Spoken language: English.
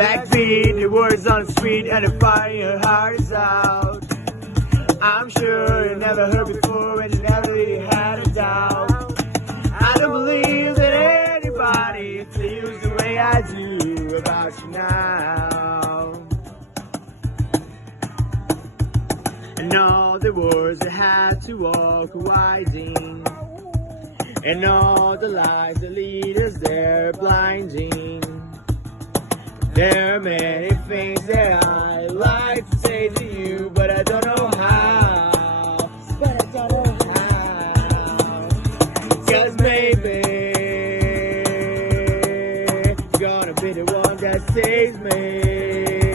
Backbeat, the words on the street and the fire in your heart is out. I'm sure you never heard before and you never really had a doubt. I don't believe that anybody feels the way I do about you now. And all the words that had to walk winding, and all the lies the leaders they're blinding. There are many things that I like to say to you, but I don't know how. But I don't know how. 'Cause maybe you're gonna be the one that saves me.